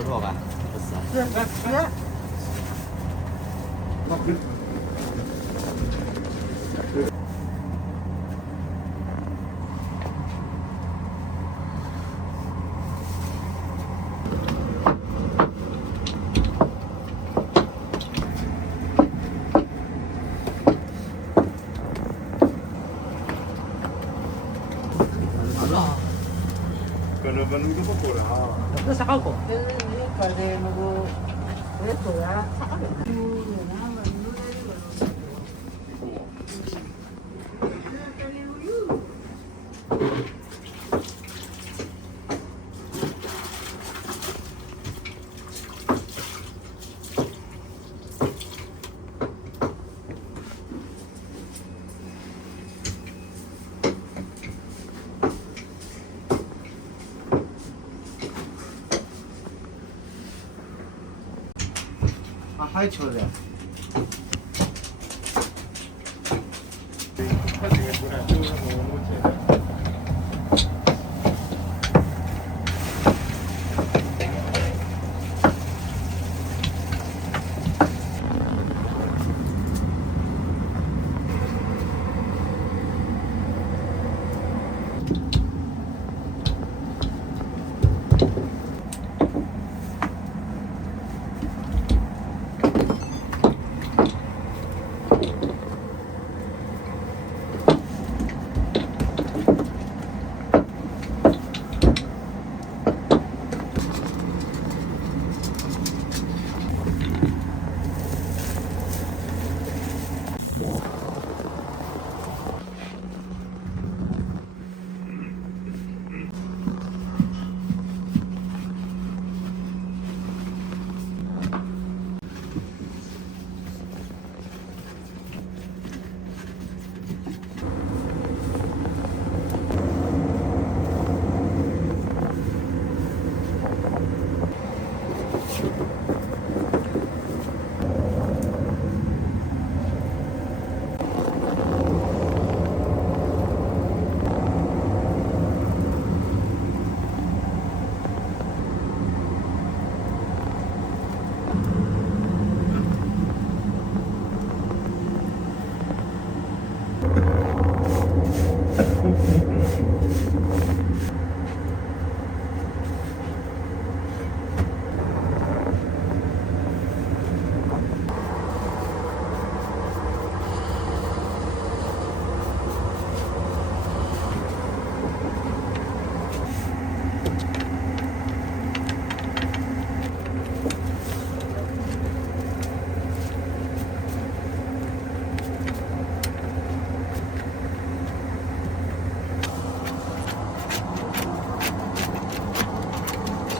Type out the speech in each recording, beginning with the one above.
Roba. Menudo po po Ito sa ko. Pwede ito ya. High छोड़ दे Pati nga po na ito,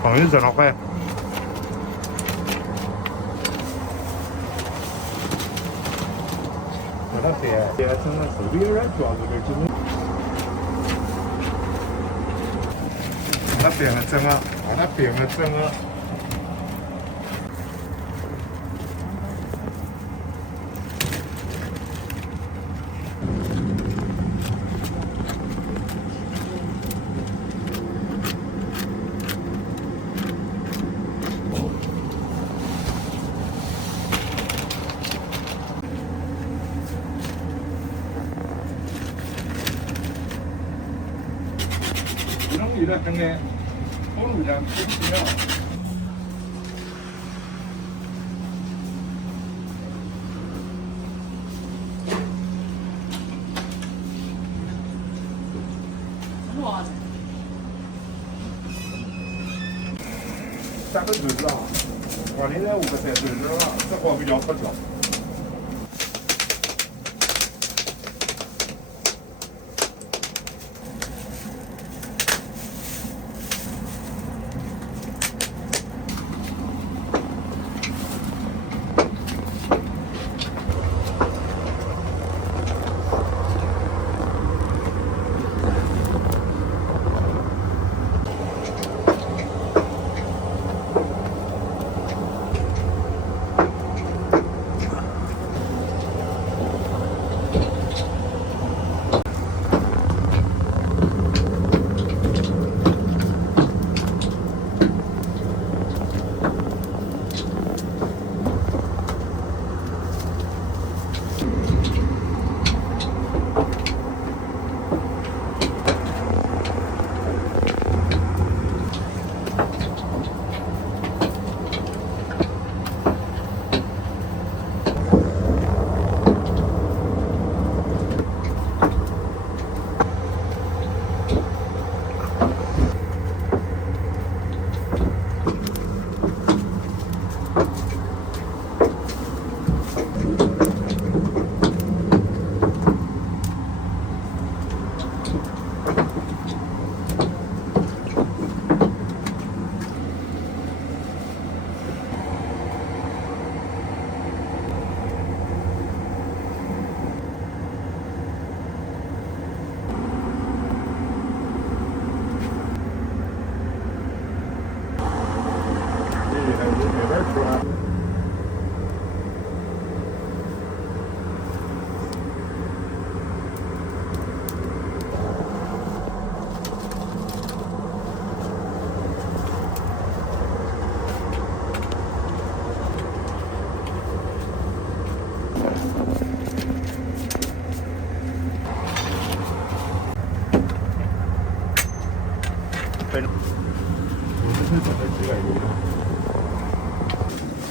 朋友整了快。我那天整的手里有点抓住点紧。那边的整啊，那边的整啊。弄的整的，好路上吃不了。3个锤子啊！往里头5个3锤子了，这活比较不着。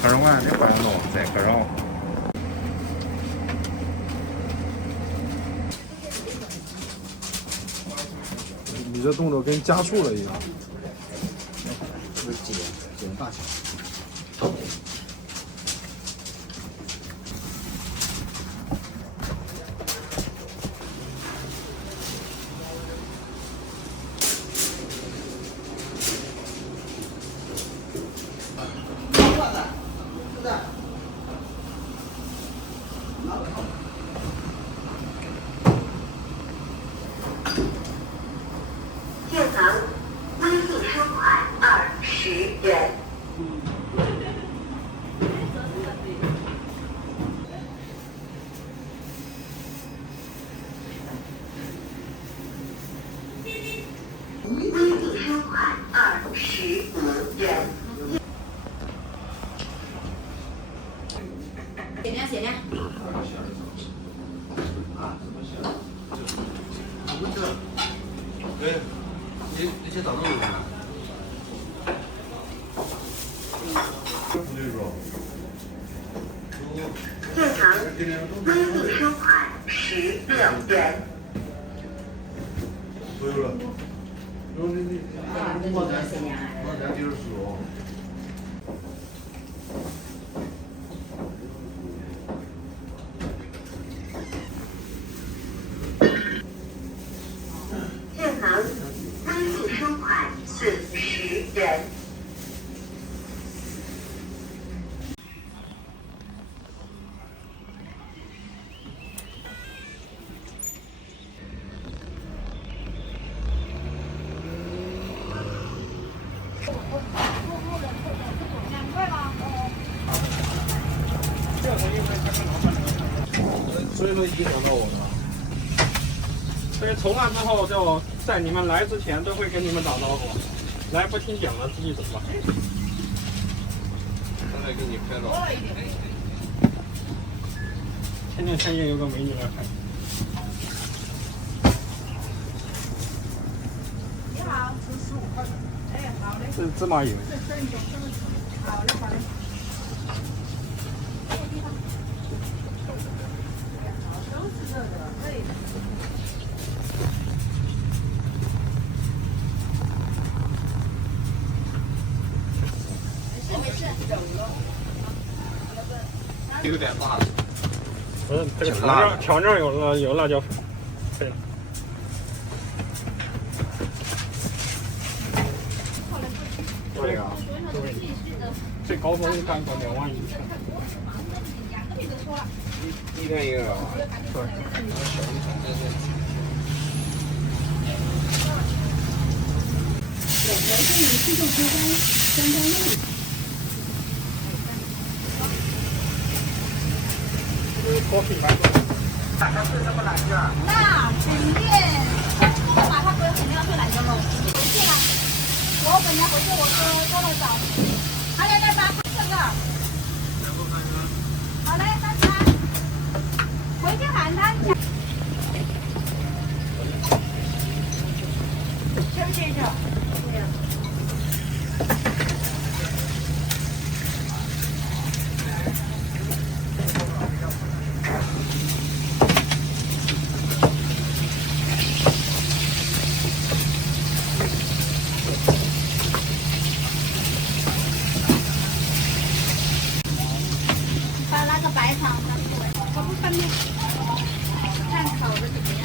可是我这关了，再可绕。你这动作跟加速了一样。不是减大小。建行微信收款20元。微信收款25元。写呢？对，你先到那儿。建行微信收款16元。所有了。我这些年啊。我家就是说。建行微信收款40元。都影响到我了。所以从那之后，就在你们来之前都会跟你们打招呼，来不听讲了，自己走吧。刚才给你拍到。前天深夜有个美女来拍。你好，吃15块钱。哎，好嘞。这是芝麻油。好嘞，好嘞。都是热的，对。有点辣了。不是这个挺辣的调料有辣椒粉。对。对呀。对。最高峰干过2万1千。一天一个啊。对。锅品牌。那肯定，我马上回肯定要去兰州了。回去了，我本来回去我说了早，好嘞，再发这个。好嘞，拜拜。回去喊他讲。休息一下。把那个白肠拿出来，我不分面，看烤的怎么样？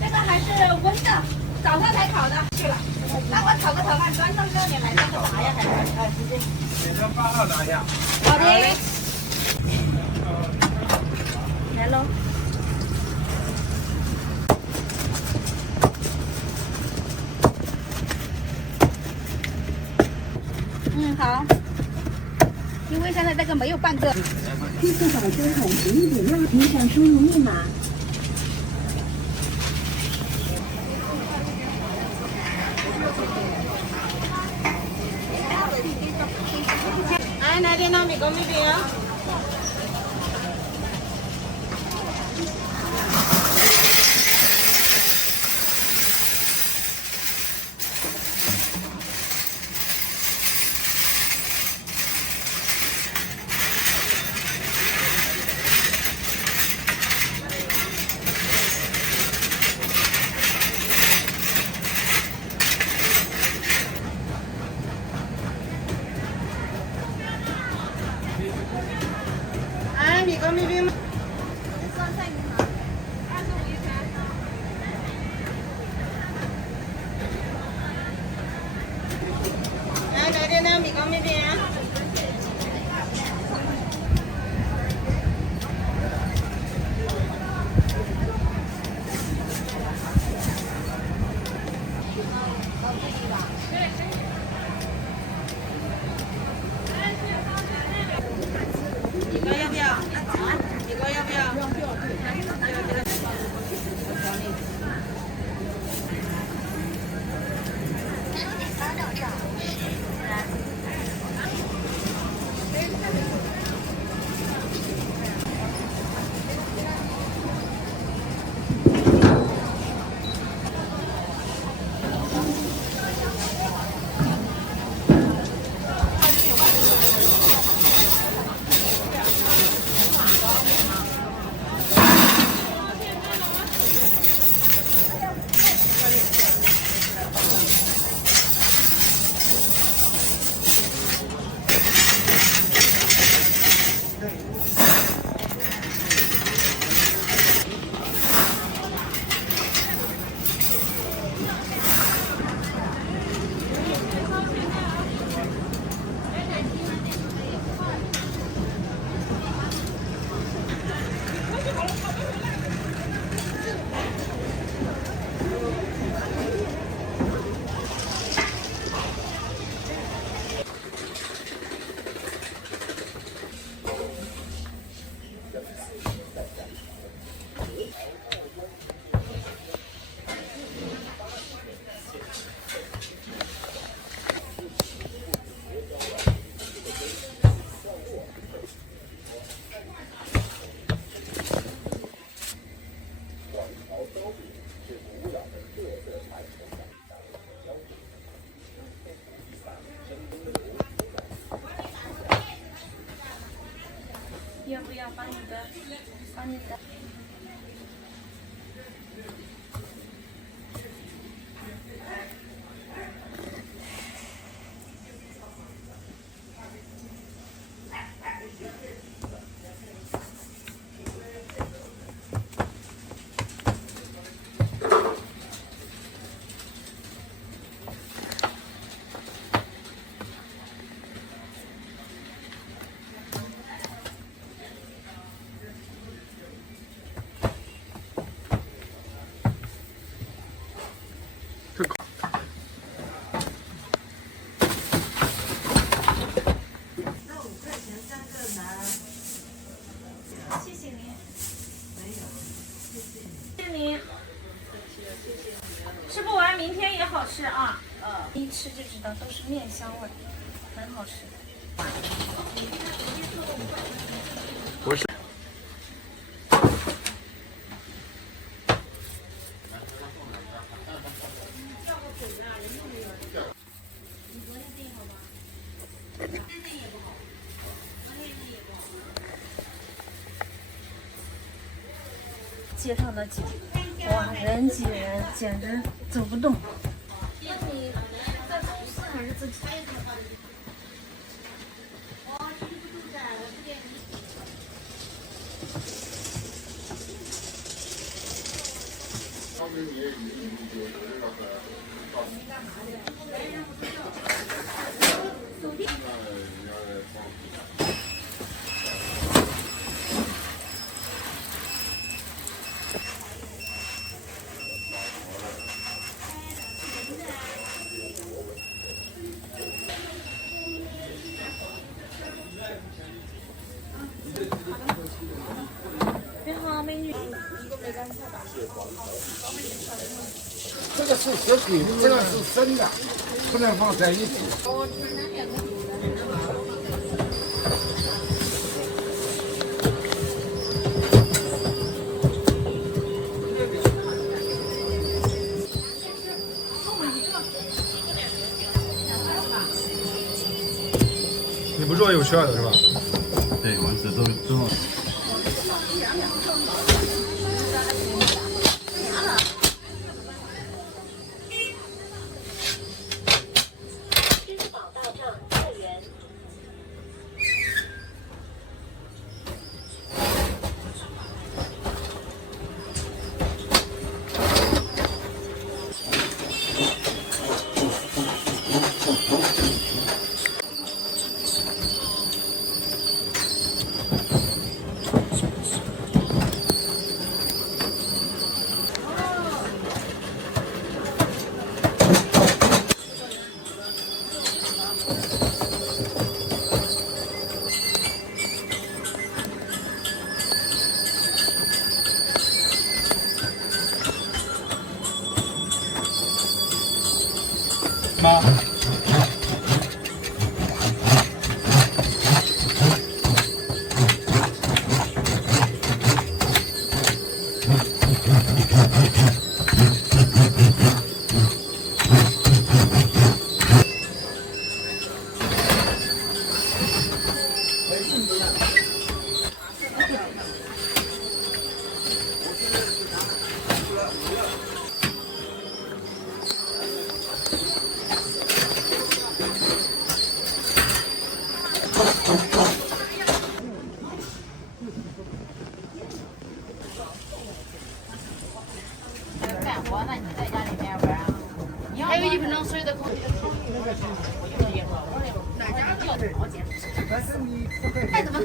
这个还是温的，早上才烤的。去了，那我炒个炒饭，端上热点来，这个啥呀？还直接。你这8号拿下。好的。来喽。好。因为现在这个没有半个。去确保收款时1点6，您想输入密码。哎，来点糯米糕米饼。哎，米糕米饼吗？哎，来点米糕米饼。几个要不要？几个要不要帮你的？谢谢您。谢谢您。吃不完，明天也好吃啊。一吃就知道都是面香味，很好吃。不是。街上的景，哇，人挤人，简直走不动。你在公司还是自己？你好，美女。这个是实体，这个是生的，不能放在一起。你不做有馅的是吧？对，我这都。妈。干活，那你在家里面玩啊？你要还有1分钟水的空气的汤，我就接受。哪家叫的？我接受。但是你太怎么？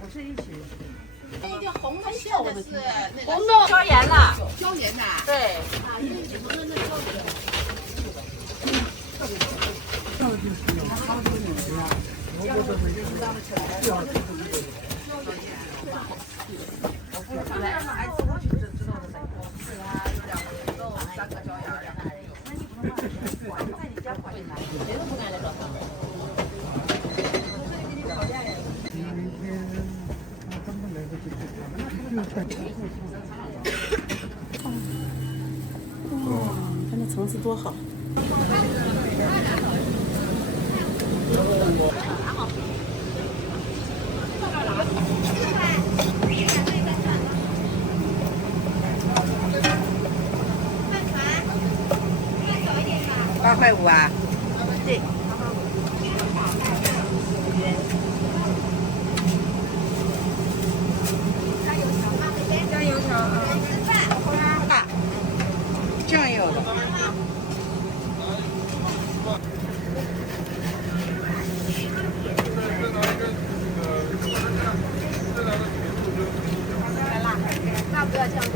不是一起。那个红的馅的是那个红豆椒盐的，椒盐的。对。啊，因为你们那椒盐。哇，你看这层次多好。8.5啊？对。酱油条啊。酱油的。那不要酱油。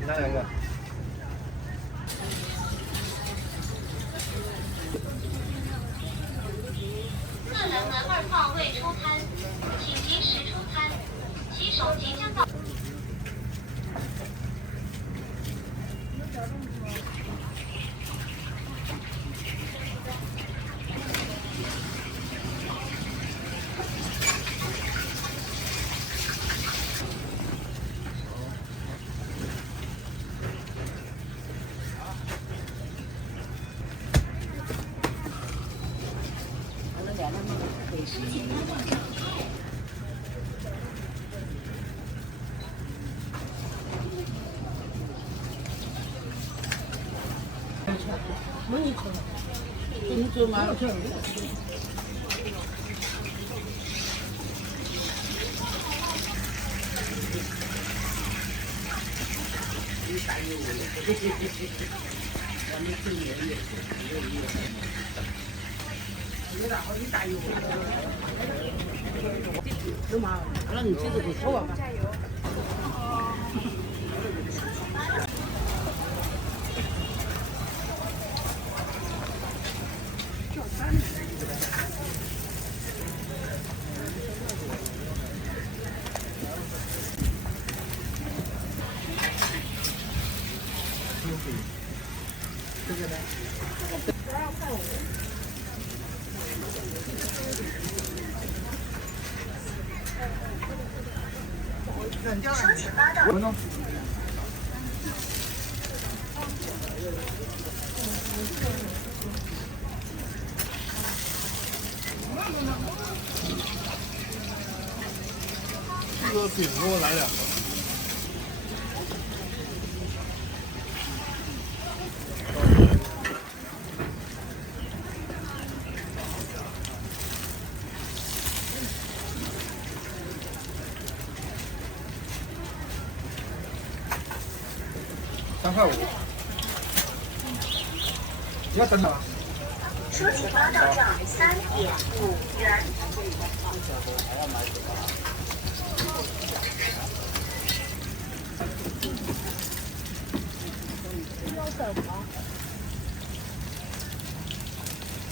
你拿两个。客人门2号未出餐，请及时出餐。骑手即将到。我呢？这个饼给我来两个。3块5。你要等等。说起八道账3.5元。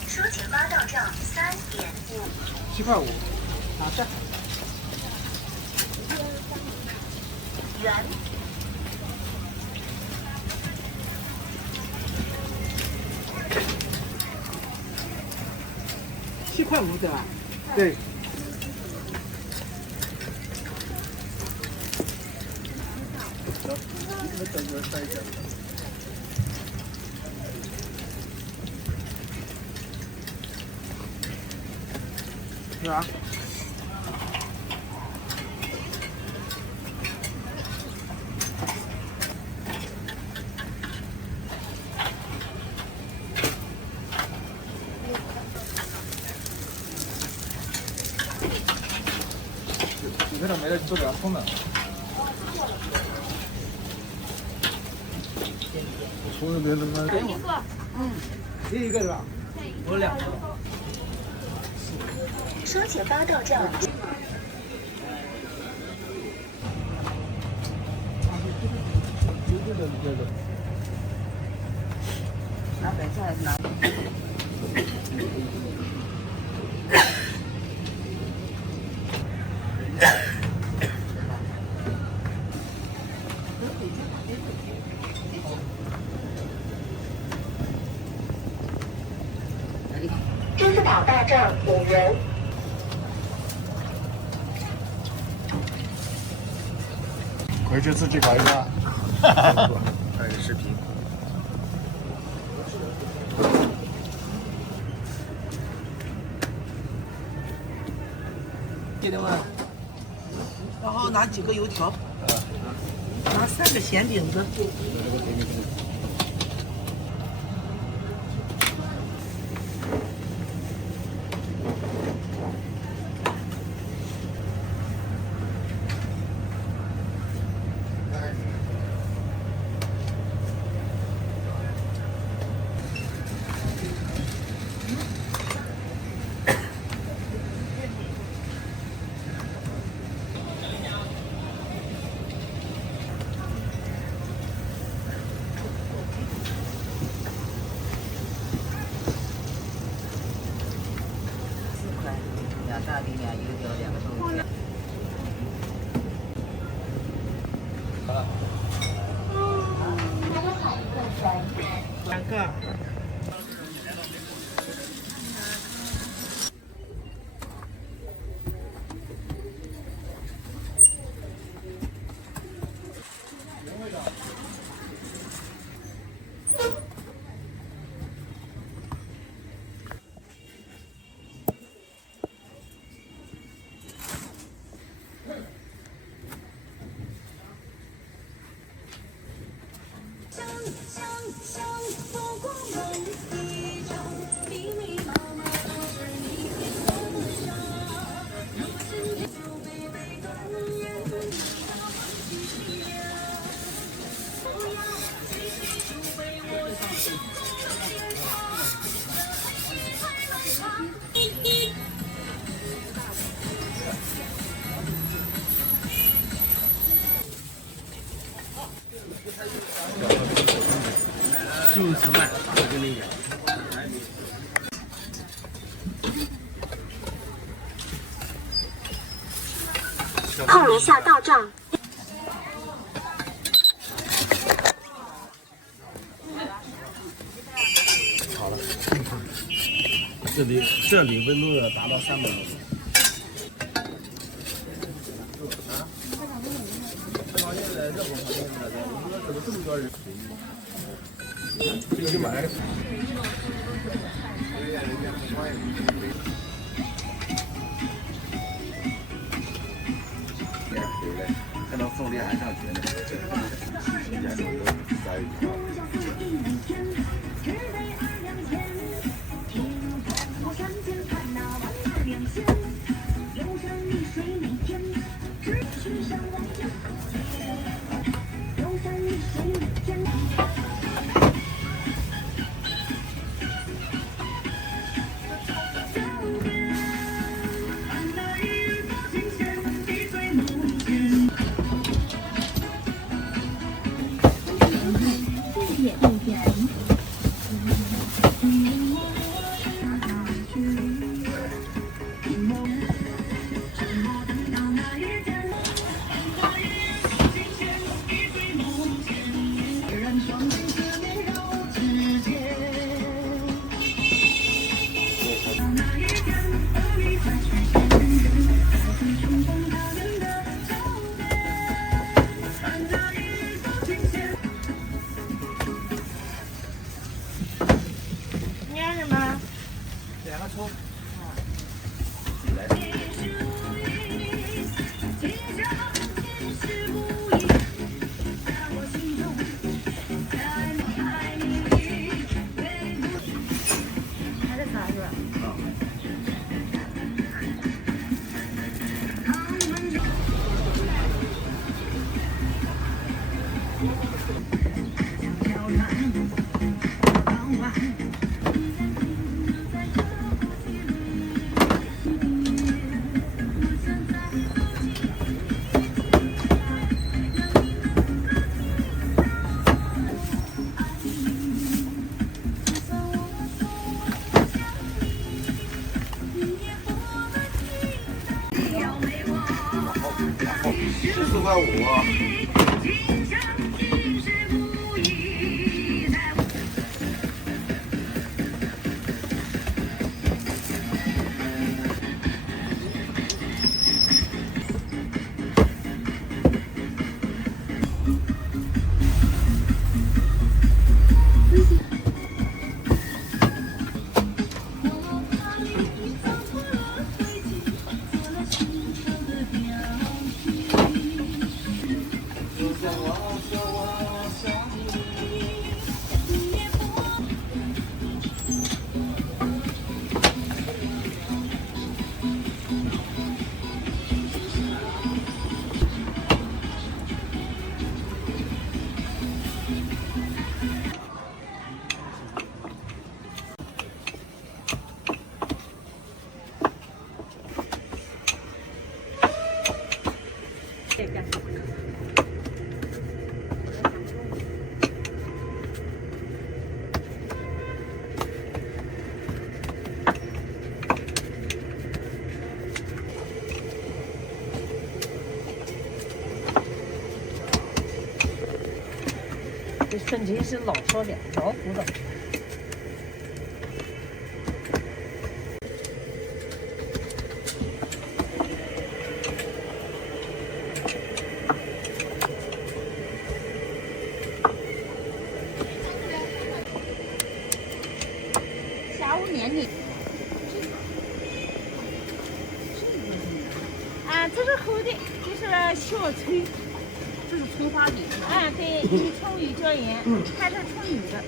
说起八道账3.5。7块5。好的。元。7块5对吧？对。是啥？你这没了，做点空的。从那边他妈。你一个是吧？我2个。说起八道账。拿白菜还是拿？狮子岛到站5元。回去自己搞一个。拍个视频。记得吗？然后拿几个油条，拿3个咸饼子。2大饼2油条2个豆腐。2个。50万，我跟你讲。后楼下到账。好了，这里温度要达到300多度。这买。看到凤梨还上学呢。450。这春节是老少的，老虎的。下午年龄。啊，这是厚的，这是小脆。这是葱花的，啊，对，一葱一椒盐，还是葱油的。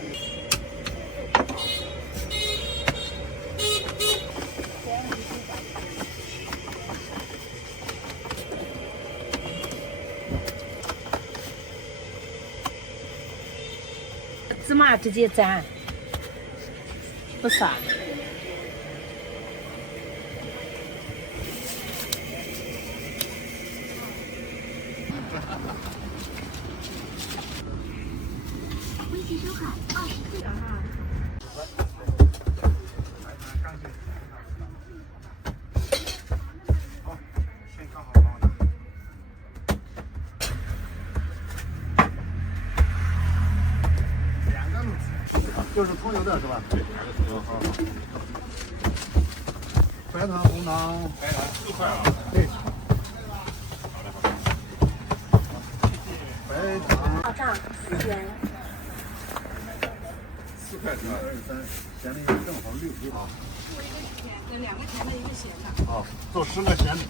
芝麻直接蘸，不撒。就是葱油的是吧？对，好。白糖、红糖，白糖4块啊。对。白糖。好账咸。4块2、3，咸的正好6啊。做一个甜的，2个甜的，1个咸的。好，做10个咸的。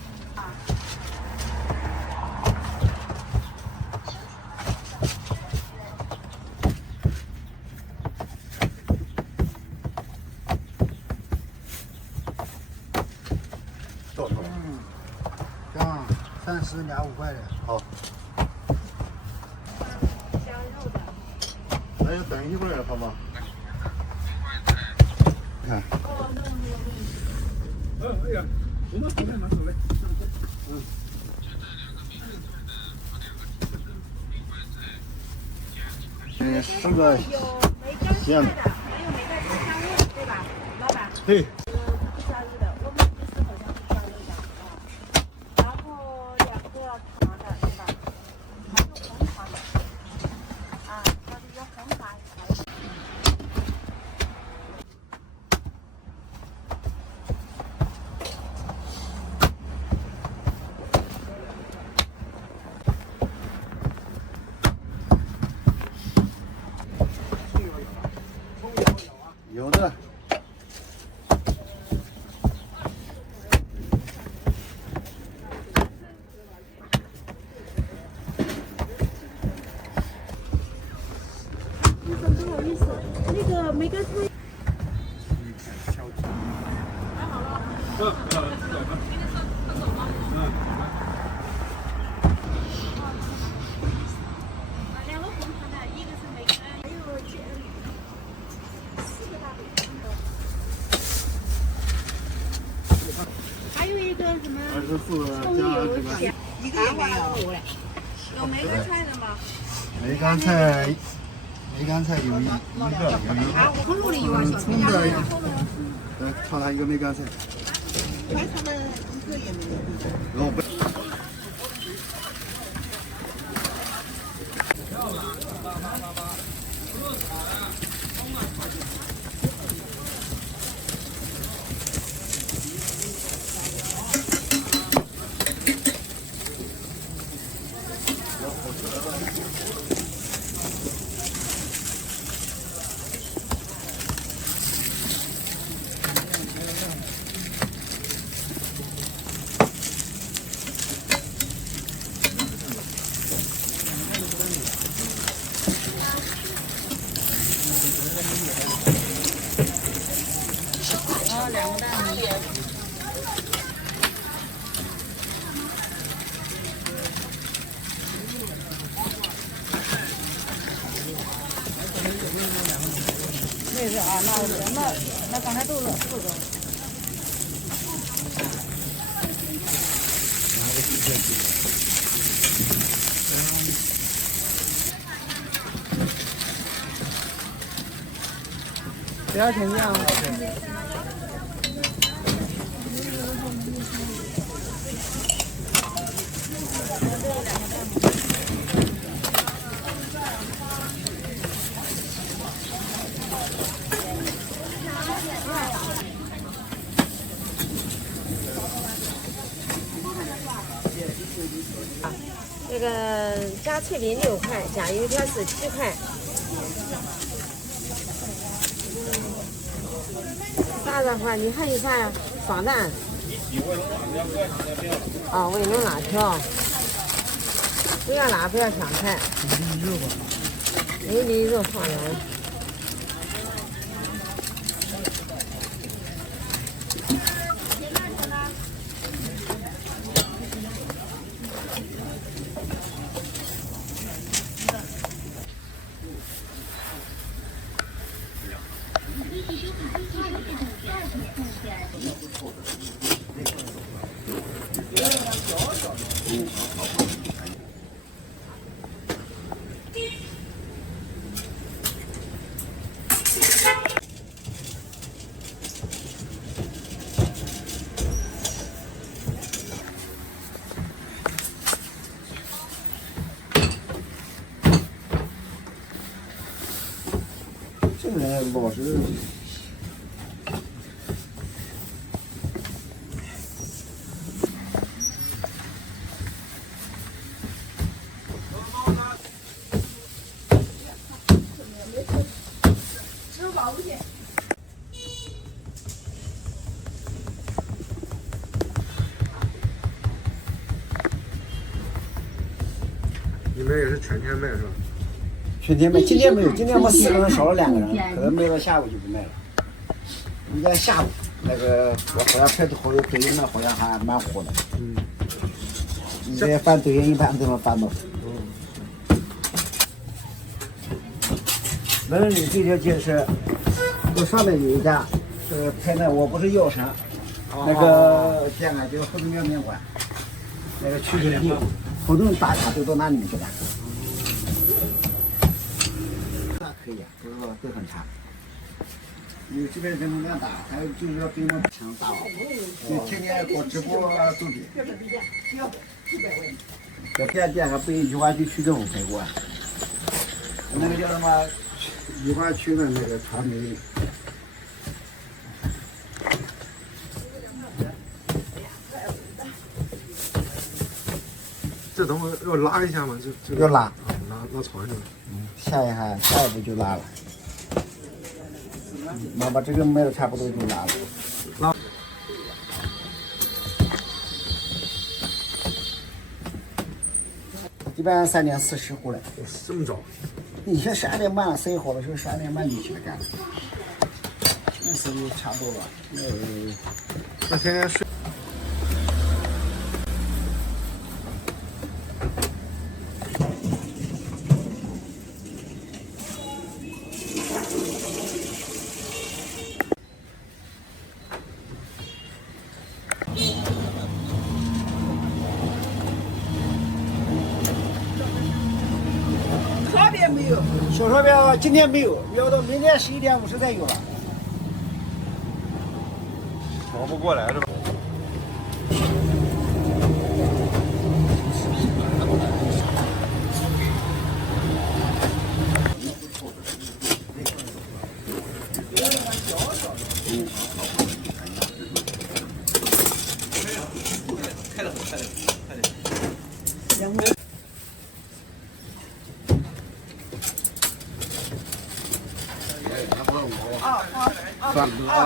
30俩5块的。好。香肉的。那就等一会儿好吗？看。哎呀，我们后面拿走嘞。10个咸的。有梅干菜的，还有梅干菜香肉，对吧，老板？对。不加肉的，我们不是好像是加肉的啊。然后2个糖的，对吧？还有红糖的。啊，要是有红糖。有的。不好意思，那个梅干菜。2个红糖的，一个是梅干，还有4个大饼。还有一个什么24加葱油这个。咸，一个也没有。有梅干菜的吗？梅干菜有一个。啊，我肉的有啊，小葱的，来尝尝一个梅干菜。全他们一个也没有。然后不。那是啊，那刚才都是4个。不要钱呀？这个加脆饼6块，加油条是7块。大的话，你还有啥呀？双蛋。啊，卫龙辣条。不要辣，不要香菜。有里肉放点。这人老是。你们也是全天卖是吧？全天卖，今天没有，今天我们4个人少了2个人，可能卖到下午就不卖了。应该下午那个我好像拍的好多抖音呢，好像还蛮火的。嗯。你这翻抖音一般都能翻到。那你这条街是，这上面有一家，拍那我不是药神，那个店啊，就是后头面馆，那个取水地，好多人打卡都到那里面去打。可以，不是说都很差。有这边人能量大，还有就是说比我们强大，就天天搞直播都得。这店还被宜花区区政府赔过，那个叫什么宜花区的那个传媒。这等会儿要拉一下吗？这要拉，拉床上。下一步就拉了。那把这个卖的差不多就拉了。拉。一般3点40回来。这么早？以前12点半生意好的时候12点半就起来干了。那时候差不多吧。那天天睡。没有，小烧饼今天没有，要到明天11点50才有了。熬不过来是吧？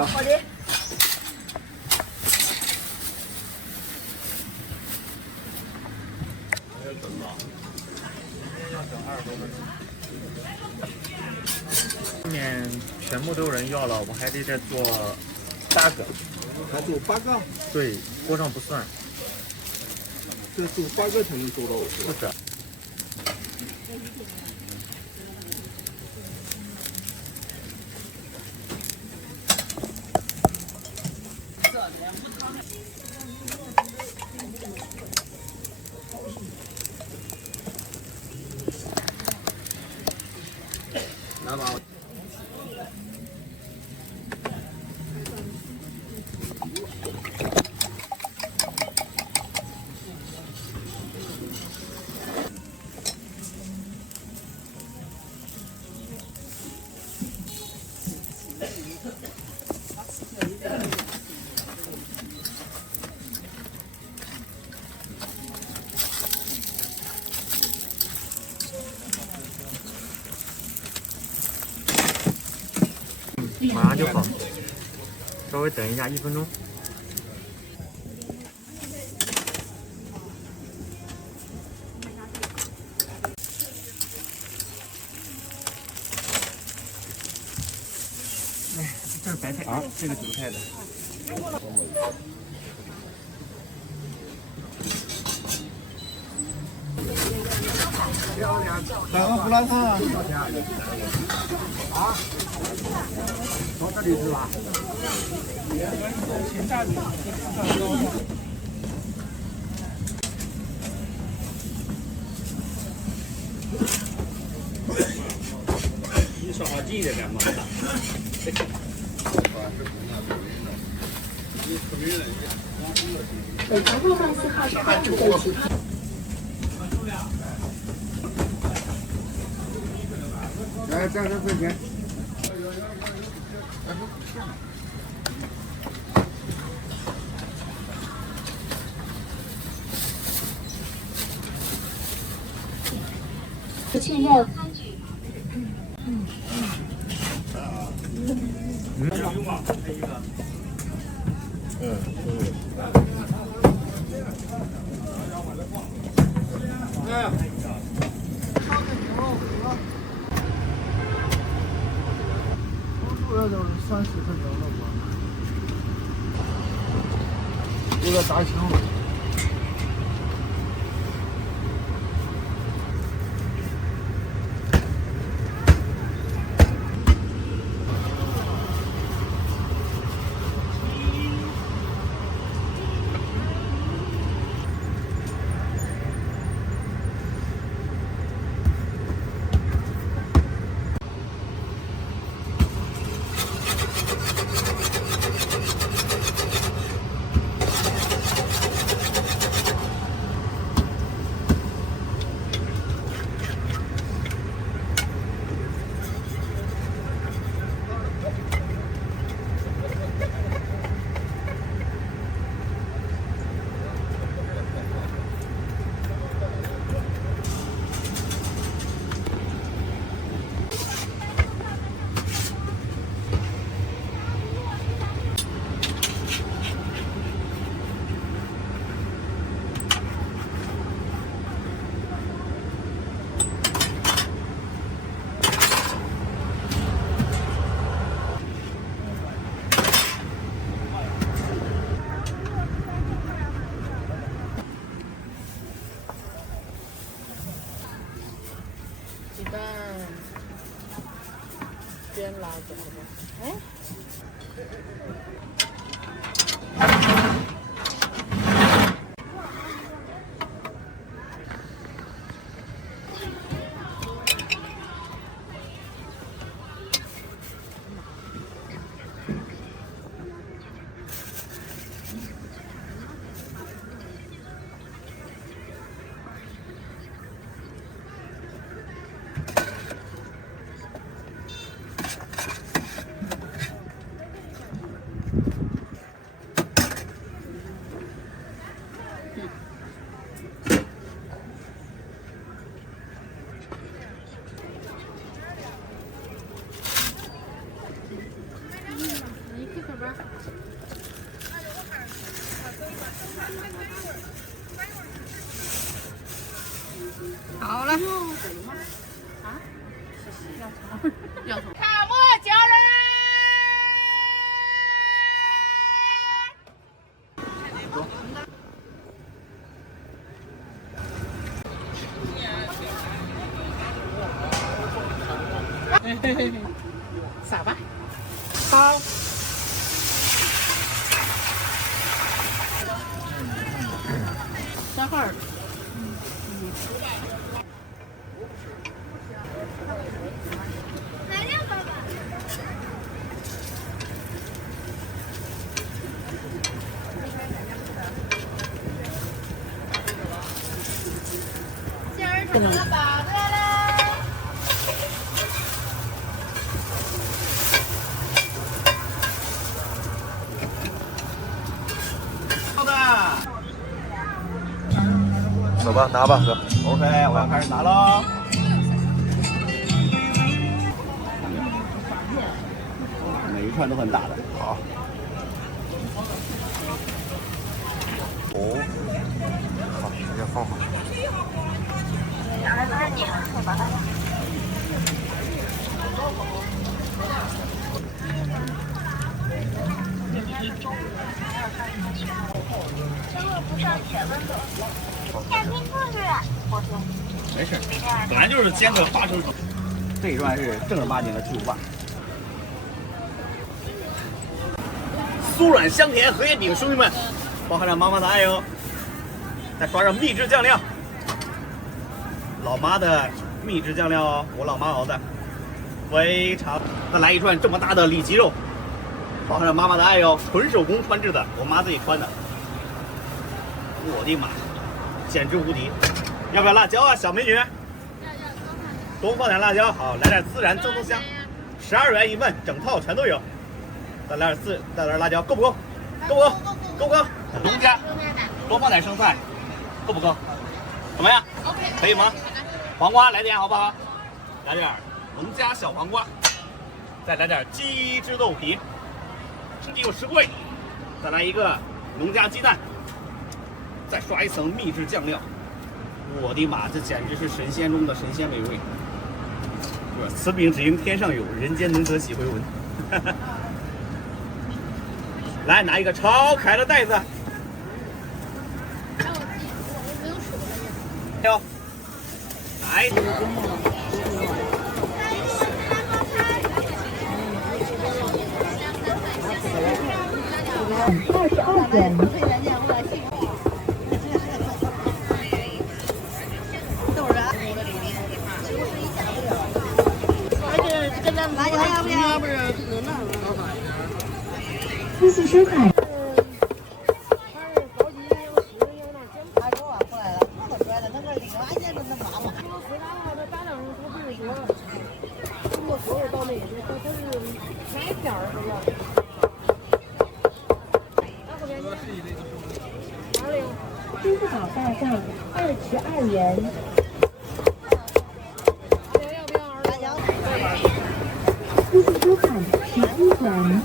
好的。后面全部都有人要了，我还得再做8个，还做8个？对，锅上不算。这做8个才能做到50。是的。来吧。马上就好，稍微等一下1分钟。哎，这是白菜啊，这个韭菜的。2个胡辣汤啊！到这里是吧？你说好近一点嘛。北朝后方4号是端午对齐。来，这2块钱。庆肉餐具。这都是30分钟了吧？有点大枪了。边拉走的。哎。好了。啊？要从。看我家人。多。撒吧。好。小孩儿。来呀，爸爸。今儿成了爸爸啦！好的。走吧，拿吧，哥。OK， 我要开始拿喽。每一串都很大的。好。哦。好，直接放吧。生活不上学温度，天气不热，没事，本来就是煎的花生。这一串是正儿八经的巨无霸。酥软香甜荷叶饼，兄弟们，包含着妈妈的爱哟。再刷上秘制酱料，老妈的秘制酱料哦，我老妈熬的，非常。再来一串这么大的里脊肉，包含着妈妈的爱哟，纯手工穿制的，我妈自己穿的。我的妈，简直无敌！要不要辣椒啊，小美女？多放点辣椒，好，来点孜然，正宗香。12元一份，整套全都有。再来点辣椒，够不够？够不够？够不够？农家，多放点生菜，够不够？怎么样？可以吗？黄瓜来点好不好？来点农家小黄瓜，再来点鸡汁豆皮，吃地有实惠。再来一个农家鸡蛋，再刷一层秘制酱料。我的妈，这简直是神仙中的神仙美味！此饼只应天上有，人间能得几回闻。来，拿一个超可爱的袋子。哟，来。22元。谢谢收看。支付宝大账22元。谢谢收看11元。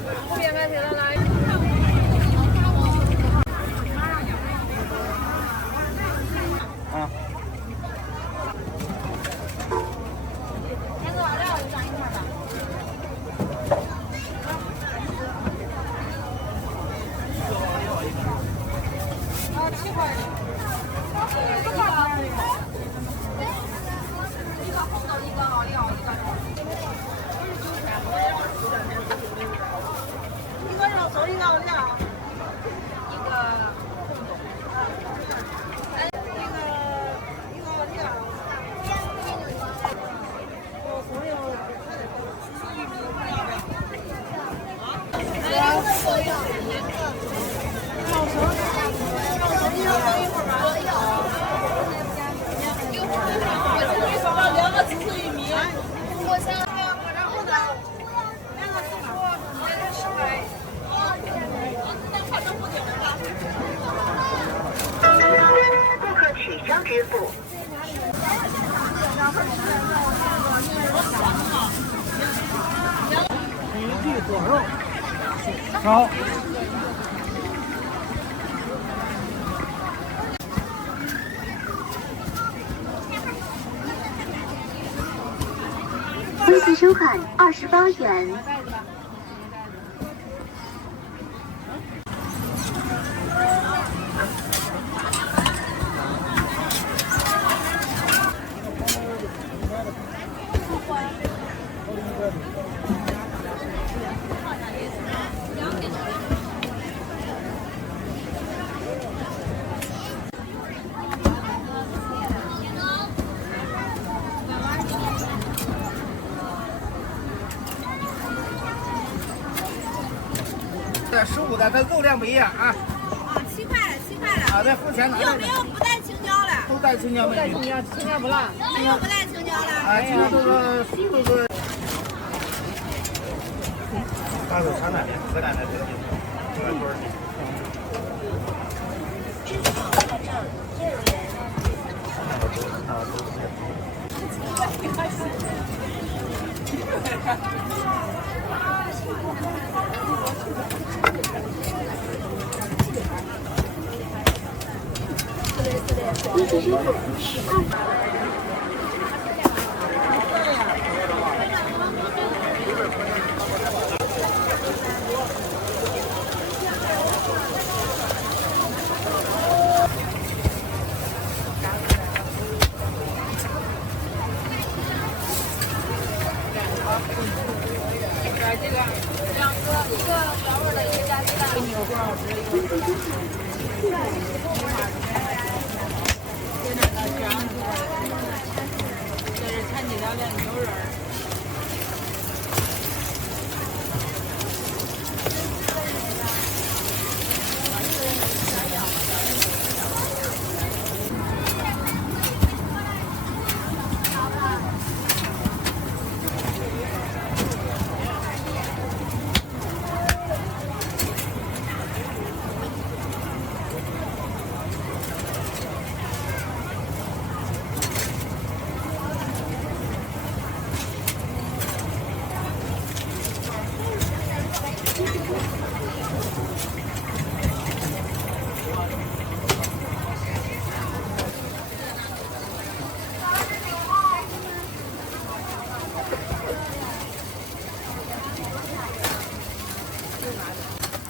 顾客取消支付。鱼具左肉，好。谢谢收看28元。这15的，它肉量不一样啊。7块了，7块了。好的，付钱拿有没有不带青椒的？都带青椒没有？青椒不辣。没有不带青椒的。啊，青椒都是。大手长奶奶，河南的这个地方，多少钱？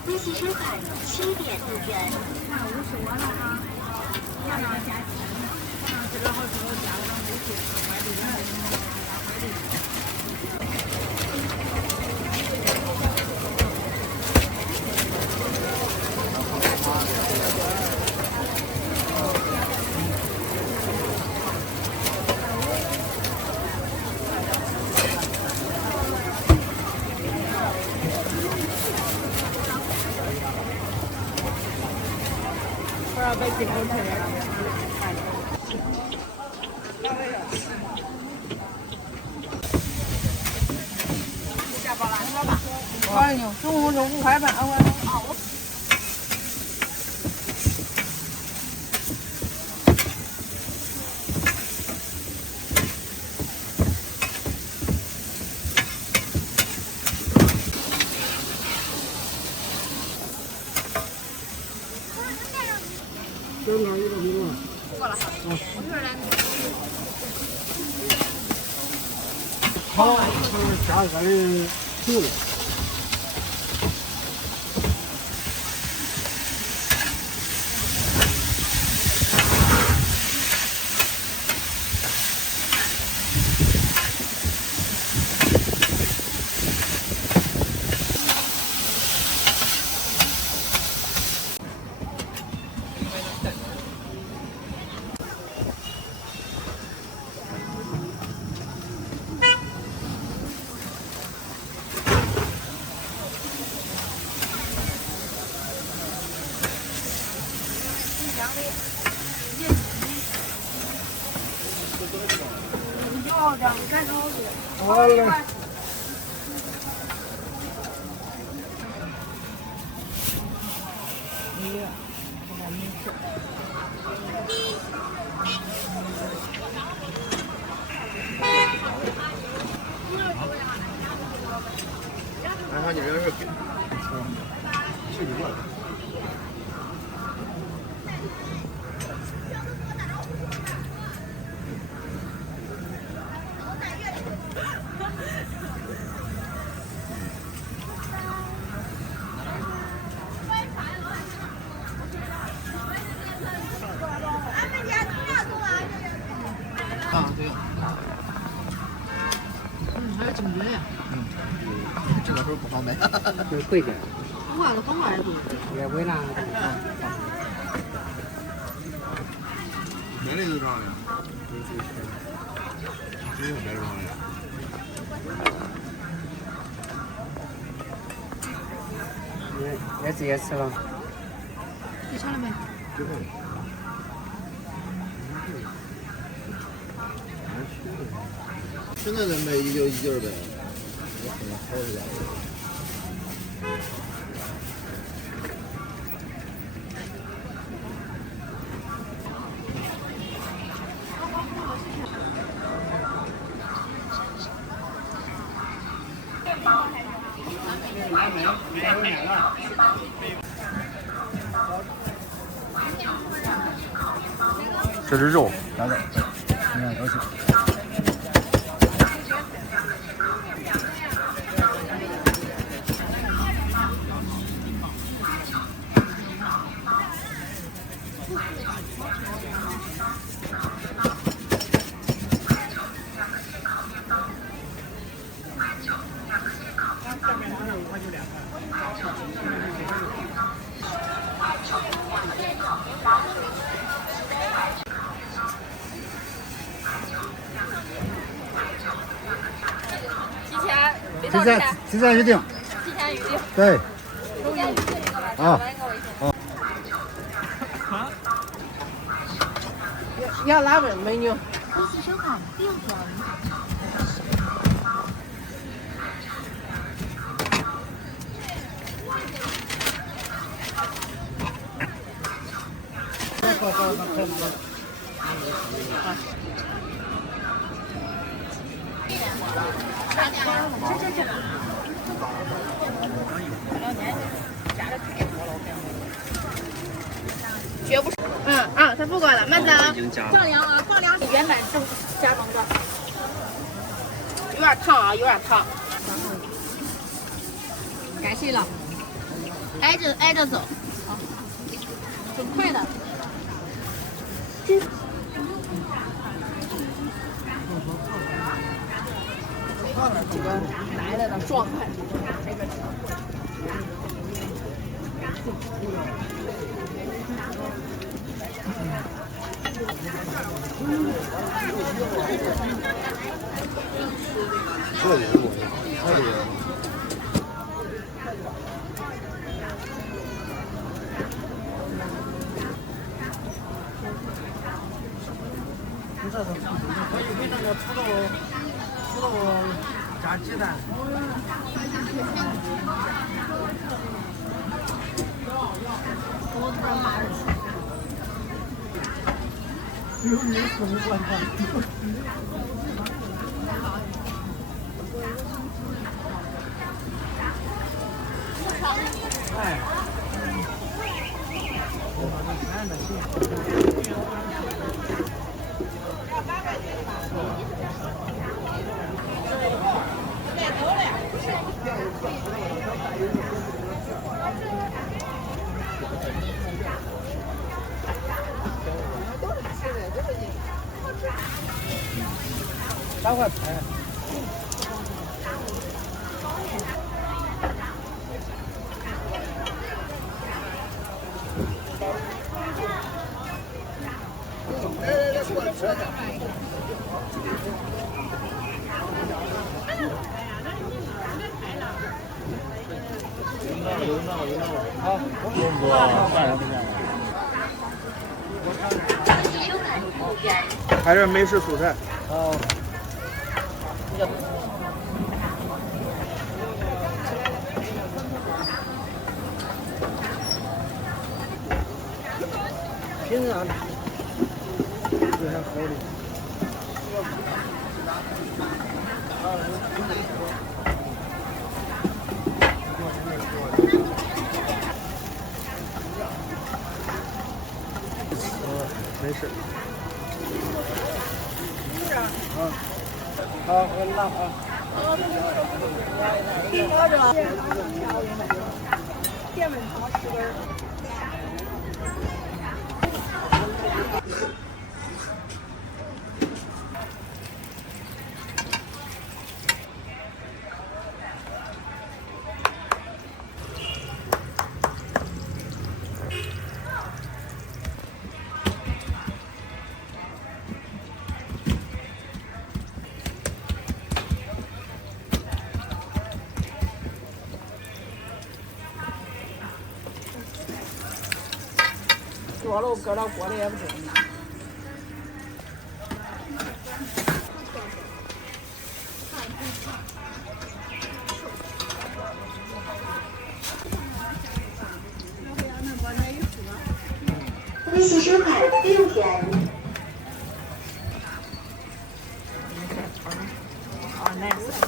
微信收款7点入园。中午就5块半，好，就是加热的酒。好嘞。然后你这是给，70个。啊，对。还有颈椎呀。这个时候不方便。会贵点。我了，刚买的。也为啥？买的就这样的，只有买这样的。也直接吃了。你尝了没？这个。现在人卖1斤1斤呗，我可能好一点。这是肉，啥的？你看都是。提前预定。提前预定。对。提前预定一个吧。啊。要哪位美女？公司生产并不要影响。绝不是。他不管了，慢点啊！放凉啊，放凉。原本是加工的，有点烫啊，有点烫。该谁了？挨着走。很快的。这个来了的状态。这里我，这里。可以给那个土豆加鸡蛋。只有你吃不惯它。哎。3块钱。还是美式蔬菜。哦。平常这还好的。没事。好，我拿啊。淀粉糖10根。多了，搁到锅里也不行。微信收款6元。哦，nice。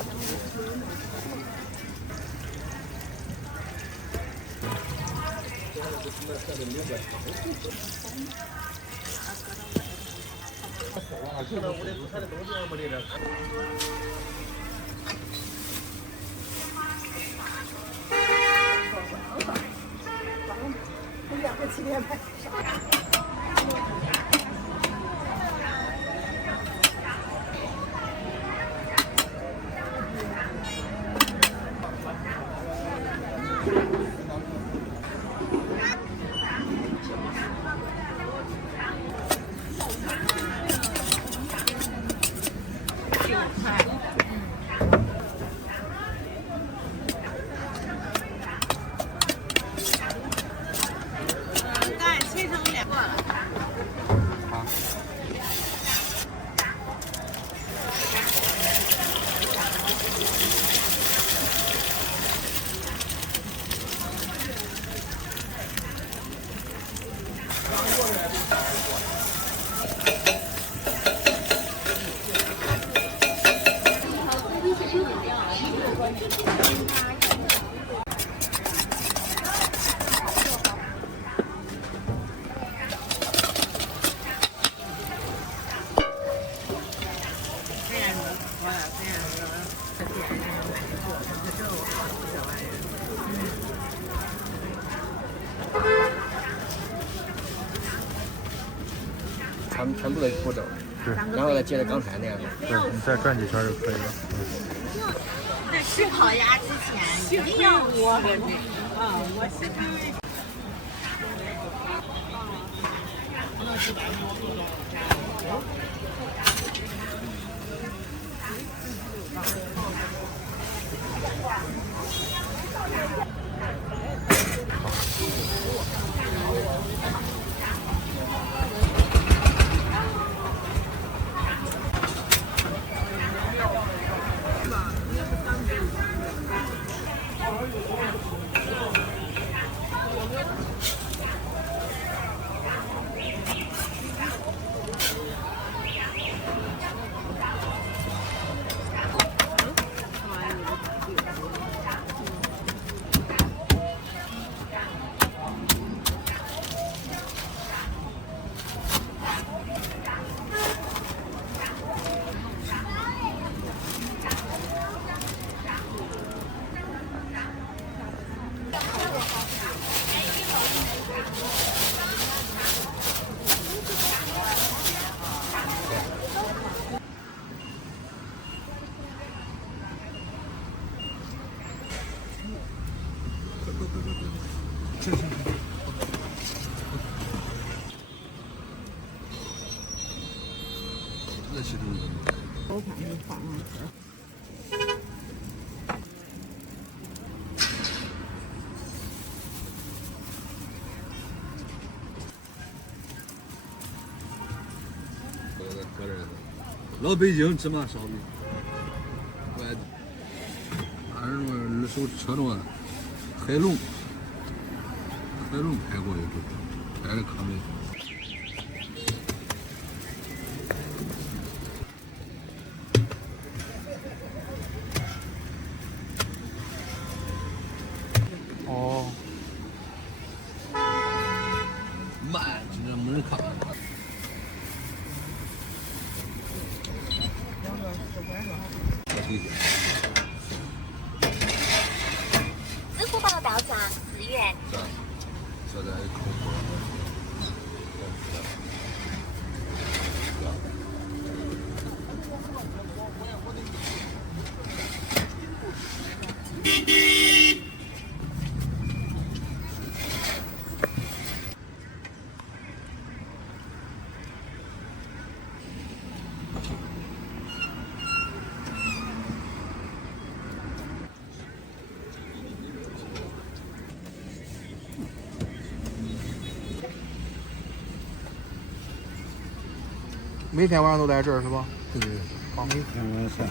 蛋切成2个了。全部的步骤，对，然后再接着刚才那样。对，你再转几圈就可以了。在吃烤鸭之前一定要我是都看是放上去。老北京芝麻烧饼，俺是二手车中海龙开过一回，开的可美。哦，慢，今天没人看。支付宝到账4元。这在口每天晚上都在这儿是吧？对，每天晚上。